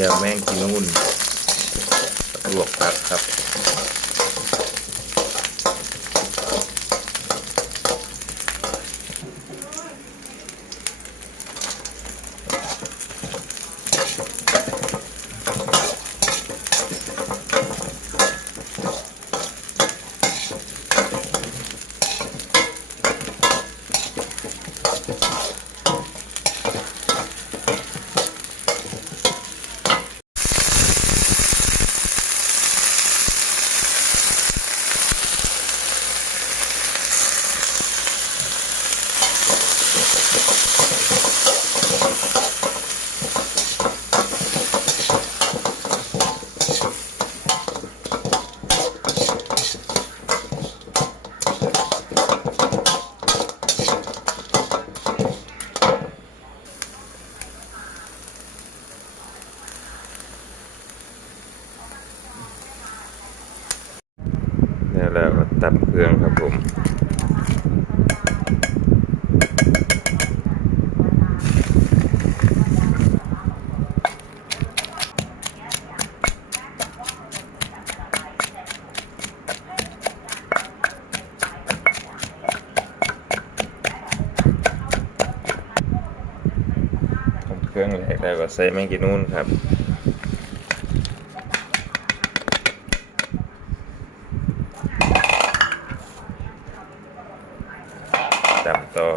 จียวแมงกินองุ่นลวกผักครับ แล้วก็ตับเครื่องครับผมเครื่องแรกแล้วก็ใส่แมงกินูนครับ จับต่อ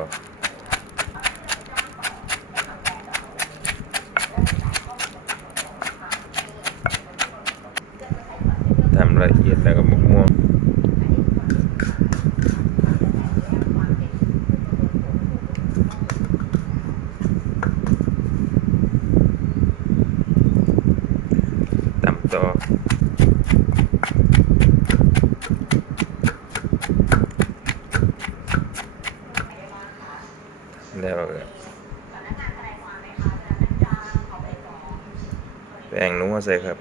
ทำละเอียด แล้วก็มะม่วงตำต่อแล้วก็แป้งนัวใส่ครับ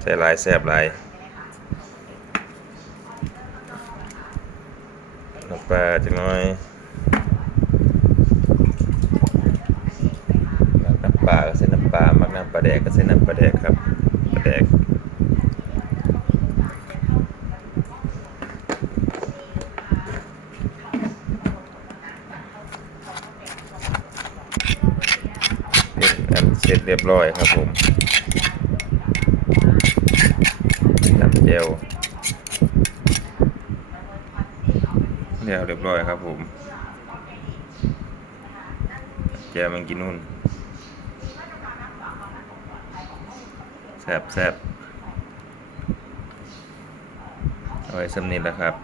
ใส่หลายแซ่บหลายน้ำปลาจังน้อยมักน้ำปลาก็ใส่น้ำปลามักน้ำปลาแดกก็ใส่น้ำปลาแดกครับปลาแดก เป็นอัน เสร็จเรียบร้อยครับผมน้ำเจลเรียบเรียบร้อยครับผมเจลมันกินนู่นแซบแซบเอาไว้สำนิดแล้วครับ